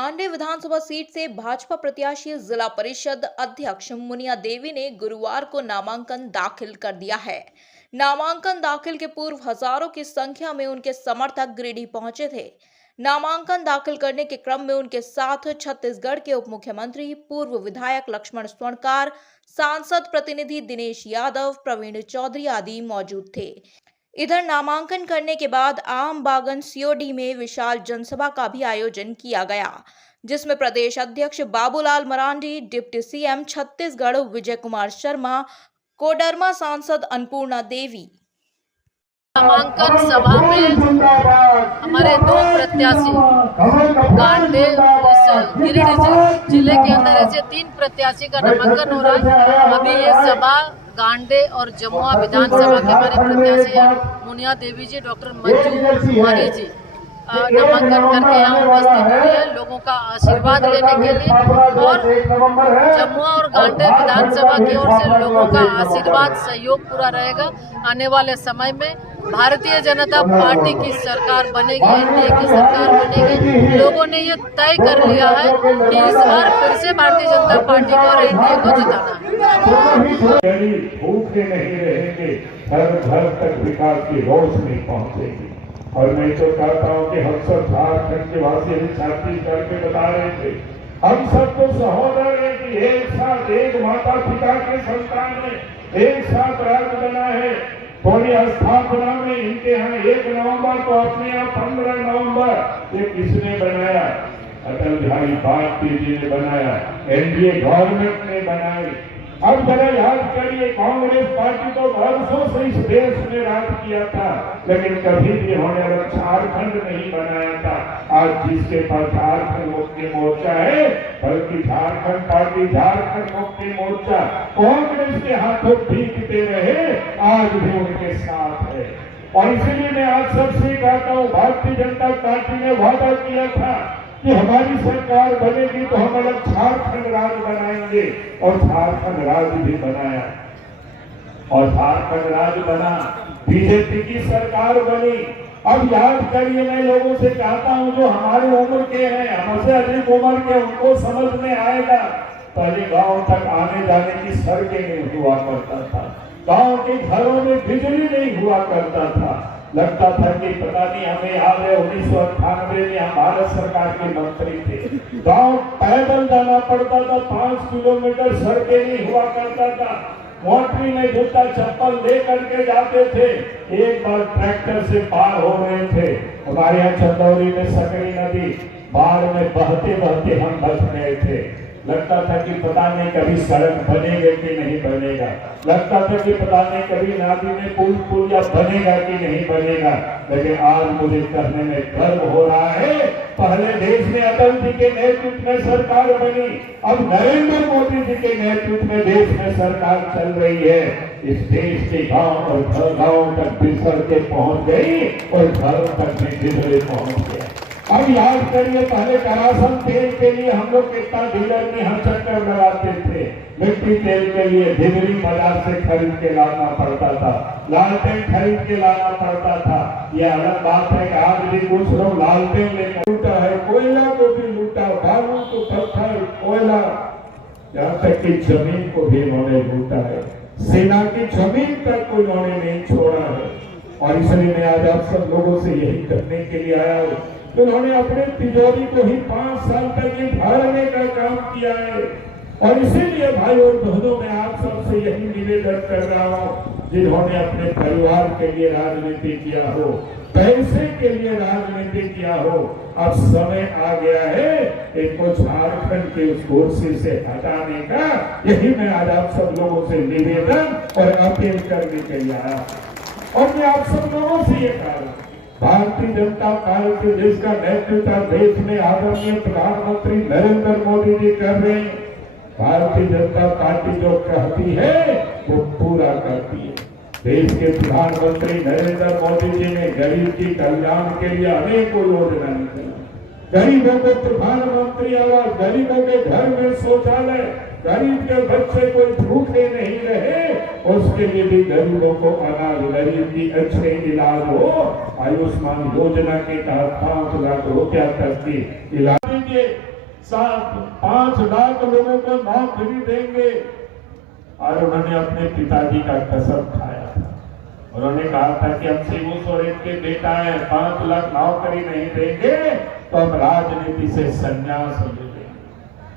गांडे विधानसभा seat से भाजपा प्रत्याशी जिला परिषद अध्यक्ष मुनिया देवी ने गुरुवार को नामांकन दाखिल कर दिया है। नामांकन दाखिल के पूर्व हजारों की संख्या में उनके समर्थक गिरिडीह पहुंचे थे। नामांकन दाखिल करने के क्रम में उनके साथ छत्तीसगढ़ के उप मुख्यमंत्री, पूर्व विधायक लक्ष्मण स्वर्णकार, सांसद प्रतिनिधि दिनेश यादव, प्रवीण चौधरी आदि मौजूद थे। इधर नामांकन करने के बाद आम बागन सीओडी में विशाल जनसभा का भी आयोजन किया गया, जिसमें प्रदेश अध्यक्ष बाबूलाल मरांडी, डिप्टी सीएम छत्तीसगढ़ विजय कुमार शर्मा, कोडरमा सांसद अन्नपूर्णा देवी। नामांकन सभा में हमारे दो प्रत्याशी गांडे गिरिडीह जिले के अंदर ऐसे 3 प्रत्याशी का नामांकन हो रहा है। अभी ये सभा गांडे और जमुआ विधानसभा के हमारे प्रत्याशी हैं मुनिया देवी जी, डॉक्टर मंजू कुमारी जी नामांकन करके यहाँ उपस्थित हुई है लोगों का आशीर्वाद लेने के लिए। और जमुआ और गांडे विधानसभा की ओर से लोगों का आशीर्वाद सहयोग पूरा रहेगा। आने वाले समय में भारतीय जनता पार्टी की सरकार बनेगी, एनडीए की सरकार बनेगी। लोगों ने ये तय कर लिया है कि इस बार फिर से भारतीय जनता पार्टी को और एनडीए को जिताना है। भूखे नहीं रहेंगे, घर घर तक विकास की रोशनी पहुंचेगी। और मैं तो कहता हूँ कि हम सब झारखंड के वासी छत्तीसगढ़ के बता रहे थे, हम सब तो सहोदर हैं कि एक साथ एक माता पिता के संतान में एक साथ राज्य बना है। थोड़ी स्थापना में इनके यहाँ 1 नवंबर तो अपने यहाँ 15 नवंबर ये किसने बनाया? अटल बिहारी वाजपेयी जी ने बनाया, एनडीए गवर्नमेंट ने बनाई। अब जरा याद करिए, कांग्रेस पार्टी तो वर्षों से इस देश में राज किया था, लेकिन कभी भी उन्होंने झारखंड नहीं बनाया था। आज जिसके पास झारखंड मुक्ति मोर्चा है, बल्कि झारखंड पार्टी झारखंड मुक्ति मोर्चा कांग्रेस के हाथों भीगते रहे, आज भी उनके साथ है। और इसलिए मैं आज सबसे कहता हूँ, भारतीय जनता पार्टी ने वादा किया था कि हमारी सरकार बनेगी तो हम अलग झारखंड राज्य बनाएंगे, और झारखंड राज्य भी बनाया और झारखंड राज्य बना, बीजेपी की सरकार बनी। अब याद करिए, मैं लोगों से कहता हूं जो हमारी उम्र के हैं, हमसे अधिक उम्र के, उनको समझ में आएगा। पहले गांव तक आने जाने की सड़कें नहीं हुआ करता था, गांव के घरों में बिजली नहीं हुआ करता था। लगता था कि पता नहीं, हमें याद है 1998 में हम भारत सरकार के मंत्री थे, गांव पैदल जाना पड़ता था, 5 किलोमीटर सड़कें नहीं हुआ करता था। मोटरी में जूता चप्पल ले करके जाते थे, एक बार ट्रैक्टर से पार हो रहे थे। हमारे यहाँ चंदौली में सकरी नदी बाढ़ में बहते बहते हम बच गए थे। लगता था कि पता नहीं कभी सड़क बनेगा कि नहीं बनेगा, लगता था कि पता नहीं कभी नदी में पुल या बनेगा कि नहीं बनेगा। लेकिन आज मुझे कहने में गर्व हो रहा है, पहले देश में अटल जी के नेतृत्व में सरकार बनी, अब नरेंद्र मोदी जी के नेतृत्व में देश में सरकार चल रही है। इस देश के गांव और गांव तक बिजली के पहुंच गई और घरों तक में बिजली पहुंच गया। अब याद करिए, पहले करासन तेल के लिए हम लोग कितना डीलर में हम चक्कर लगाते थे। मिट्टी तेल के लिए ढिबरी बाजार से खरीद के लाना पड़ता था, लालटेन खरीद के लाना पड़ता था। यह अलग बात है कि आज भी कुछ लोग लालटेन लेकर लूटा है, कोयला को भी लूटा, बालू को पत्थर, कोयला, यहाँ तक की जमीन को भी उन्होंने लूटा है। सेना की जमीन तक उन्होंने नहीं छोड़ा है। और इसलिए मैं आज आप सब लोगों से यही करने के लिए आया हूँ। उन्होंने अपने तिजोरी को ही 5 साल तक ही भरने का काम किया है। और इसीलिए भाई और बहनों, मैं आप सबसे यही निवेदन कर रहा हूँ, जिन्होंने अपने परिवार के लिए राजनीति किया हो, पैसे के लिए राजनीति किया हो, अब समय आ गया है इनको झारखंड की उस कुर्सी से हटाने का। यही मैं आज आप सब लोगों से निवेदन और अपील करने के लिए आया। और मैं आप सब लोगों से ये कह रहा हूँ, भारतीय जनता पार्टी जिसका नेतृत्व देश में आदरणीय प्रधानमंत्री नरेंद्र मोदी जी कर रहे हैं, भारतीय जनता पार्टी जो कहती है वो पूरा करती है। देश के प्रधानमंत्री नरेंद्र मोदी जी ने गरीब की कल्याण के लिए अनेकों योजना निकाली। गरीबों को प्रधानमंत्री आवास, गरीबों के घर में शौचालय, गरीब के बच्चे कोई भूखे नहीं रहे, उसके लिए भी गरीबों को अनाज, गरीब की अच्छे इलाज हो। आयुष्मान योजना के तहत 5 लाख रुपया तक की इलाज लीजिए, 5 लाख लोगों को नौकरी देंगे। और उन्होंने अपने पिताजी का कसम खाया था। उन्होंने कहा था कि हम शिबू सोरेन के बेटा है, 5 लाख नौकरी नहीं देंगे तो हम राजनीति से संन्यास ले लेंगे।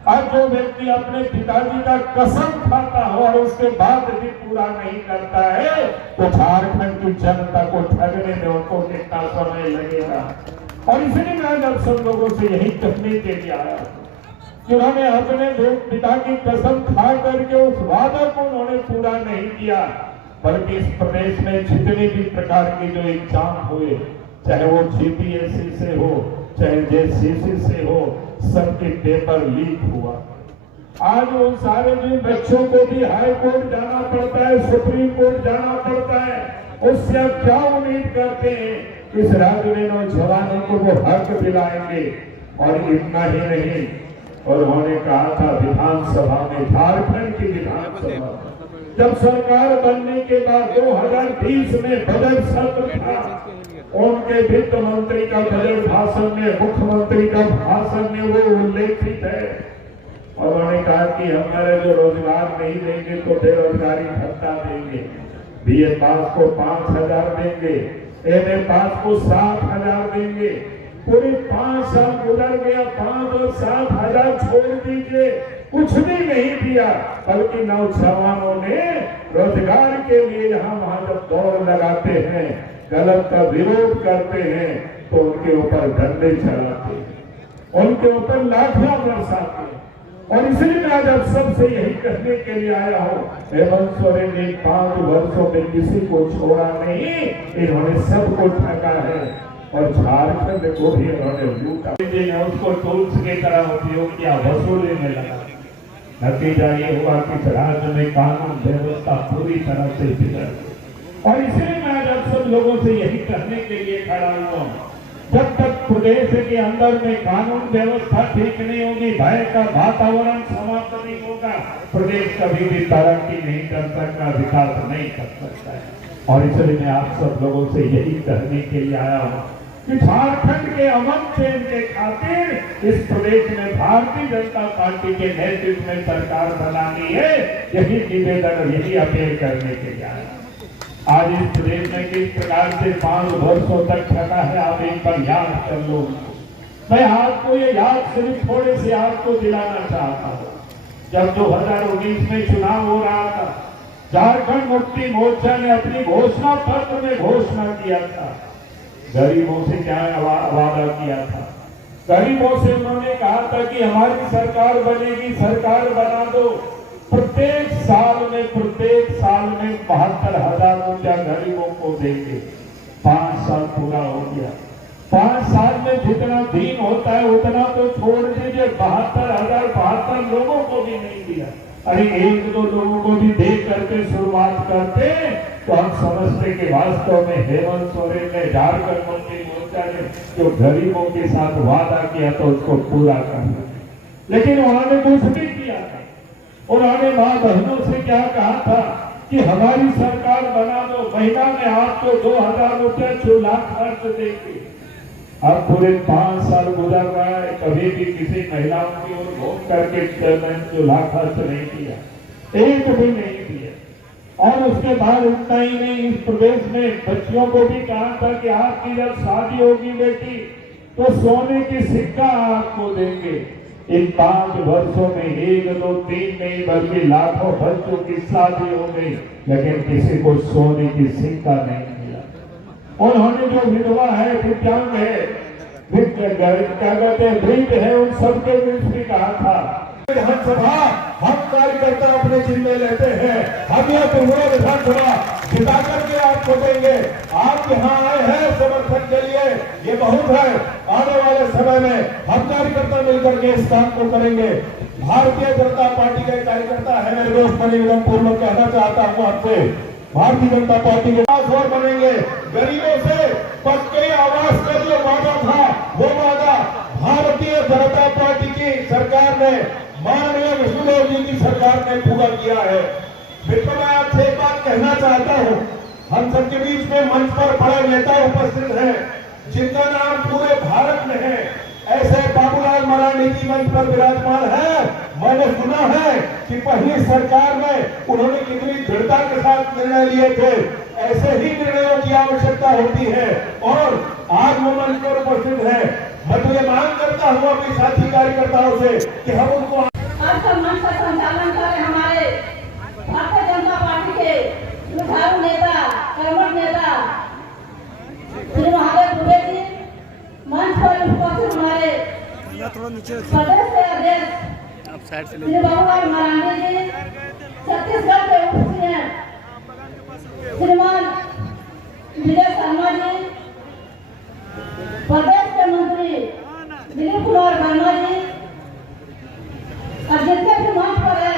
आज जो व्यक्ति अपने पिताजी का कसम खाता हो और उसके बाद भी पूरा नहीं करता है, तो झारखंड की जनता को ठगने में उनको कितना समय लगेगा। और इसलिए मैं आज सब लोगों से यही कहने के लिए आया हूं कि उन्होंने अपने पिता की कसम खा करके उस वादा को उन्होंने पूरा नहीं किया, बल्कि इस प्रदेश में जितने भी प्रकार के जो एग्जाम हुए, चाहे वो जीपीएससी से हो, चाहे जेसीसी से हो, सबके पेपर लीक हुआ। आज उन सारे भी बच्चों को भी हाई कोर्ट जाना पड़ता है, सुप्रीम कोर्ट जाना पड़ता है। उससे आप क्या उम्मीद करते हैं? इस राज्य में नौजवानों को वो हक दिलाएंगे। और इतना ही नहीं, और उन्होंने कहा था विधानसभा में, झारखंड की विधानसभा, जब सरकार बनने के बाद 2020 में बजट सत्र था, उनके वित्त मंत्री का बजट भाषण में, मुख्यमंत्री का भाषण में वो उल्लेखित है। और उन्होंने कहा कि हमारे जो रोजगार नहीं देंगे तो बेरोजगारी भत्ता देंगे, बीए पास को 5,000 देंगे, एमए पास को 7,000 देंगे। पूरे 5 साल गुजर गया, 5 और 7,000 छोड़ दीजिए, कुछ भी नहीं दिया। बल्कि नौजवानों ने रोजगार के लिए यहाँ वहां जब दौड़ लगाते हैं, गलत का विरोध करते हैं, तो उनके ऊपर डंडे चढ़ाते हैं, उनके ऊपर लाठियां बरसाते हैं। और इसलिए मैं आज आप सबसे यही कहने के लिए आया हूँ, हेमंत सोरेन ने 5 वर्षों में किसी को छोड़ा नहीं, इन्होंने सबको ठगा है और झारखंड को भी उन्होंने लूटा। उसको टूल्स की तरह उपयोग किया, वसूली में लगा। नतीजा ये हुआ कि राज्य में कानून व्यवस्था पूरी तरह से बिगड़ गई। और इसलिए मैं आज आप सब लोगों से यही कहने के लिए खड़ा हुआ हूँ, जब तक प्रदेश के अंदर में कानून व्यवस्था ठीक नहीं होगी, भय का वातावरण समाप्त नहीं होगा, प्रदेश कभी भी तरक्की नहीं कर सकता, विकास नहीं कर सकता है। और इसलिए मैं आप सब लोगों से यही कहने के लिए आया हूँ कि झारखंड के अमन चैन के खातिर इस प्रदेश में भारतीय जनता पार्टी के नेतृत्व में सरकार बनानी है। यही निवेदन, यही अपील करने के लिए आया। आज इस प्रदेश में किस प्रकार से 5 वर्षों तक ठगा है, आप एक बार याद कर लो। मैं आपको ये याद सिर्फ थोड़े से आपको दिलाना चाहता हूँ। जब 2019 में चुनाव हो रहा था, झारखंड मुक्ति मोर्चा ने अपनी घोषणा पत्र में घोषणा किया था, गरीबों से क्या वादा किया था। गरीबों से उन्होंने कहा था कि हमारी सरकार बनेगी, सरकार बना दो। प्रत्येक साल में 72,000 रुपया गरीबों को देंगे। 5 साल पूरा हो गया। 5 साल में जितना दिन होता है उतना तो छोड़ दीजिए, 72,072 लोगों को भी नहीं दिया। अरे 1-2 लोगों को भी दे करके शुरुआत करते तो हम समझते कि वास्तव में हेमंत सोरेन ने, झारखंड मुक्ति मोर्चा ने जो गरीबों के साथ वादा किया तो उसको पूरा करना। लेकिन उन्होंने कुछ भी किया था। उन्होंने मां बहनों से क्या कहा था कि हमारी सरकार बना दो, महीना में आपको 2,000 रुपये चूल्हा खर्च देंगे। अब पूरे 5 साल गुजर रहा है, कभी भी किसी महिलाओं की ओर घूम करके चूल्हा खर्च नहीं किया, एक भी नहीं दिया। और उसके बाद उतना ही नहीं, इस प्रदेश में बच्चियों को भी कहा था कि आपकी जब शादी होगी बेटी तो सोने की सिक्का आपको देंगे। इन 5 वर्षों में 1, 2, 3 नहीं बल्कि लाखों बच्चों की शादी हो गई, लेकिन किसी को सोने की सिक्का नहीं मिला। उन्होंने जो विधवा है, दिव्यांग है, क्या कहते हैं, वृद्ध है, उन सबके बीच भी कहा था विधानसभा हम कार्यकर्ता अपने जिम्मे लेते हैं, हम यह पूरा विधानसभा जिता करके आपको देंगे। आप यहाँ आए हैं समर्थन के लिए, ये बहुत है। आने वाले समय में हम कार्यकर्ता मिलकर के इस काम को करेंगे। भारतीय जनता पार्टी के कार्यकर्ता है मेरे दोस्त, मैं निवेदन पूर्वक कहना चाहता हूँ आपसे, भारतीय जनता पार्टी के और बनेंगे। गरीबों से पक्के आवास का जो वादा था, वो वादा भारतीय जनता पार्टी की सरकार ने, माननीय विष्णुदेव जी की सरकार ने पूरा किया है। मित्रों, मैं आपसे एक बात कहना चाहता हूँ, हम सबके बीच में मंच पर बड़े नेता उपस्थित हैं जिनका नाम पूरे भारत में है। ऐसे बाबूलाल मरांडी जी मंच पर विराजमान है। मैंने सुना है कि पहली सरकार में उन्होंने कितनी दृढ़ता के साथ निर्णय लिए थे। ऐसे ही निर्णयों की आवश्यकता होती है और आज वो मंच पर उपस्थित है। मैं तो ये मांग करता हूँ अपने साथी कार्यकर्ताओं से कि हम उनको आज का मंच का संचालन करें हमारे भारतीय जनता पार्टी के जुझारू नेता, कर्मठ नेता श्री महादेव दुबे जी, मंच पर उपस्थित हमारे प्रदेश के अध्यक्ष श्री बाबूलाल मरांडी जी, छत्तीसगढ़ के उप सीएम श्रीमान विजय शर्मा जी, प्रदेश के मंत्री दिलीप कुमार वर्मा जी, और जितने भी मंच पर है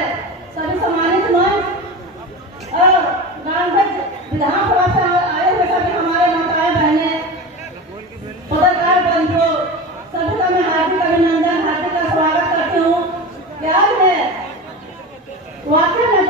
सभी सम्मानित मंच और गांधीगंज विधानसभा से आए हुए सभी हमारे माताएं बहनें, पत्रकार बंधुओं, सभी का मैं हार्दिक अभिनंदन, हार्दिक स्वागत करती हूँ कि आज मैं वाकई में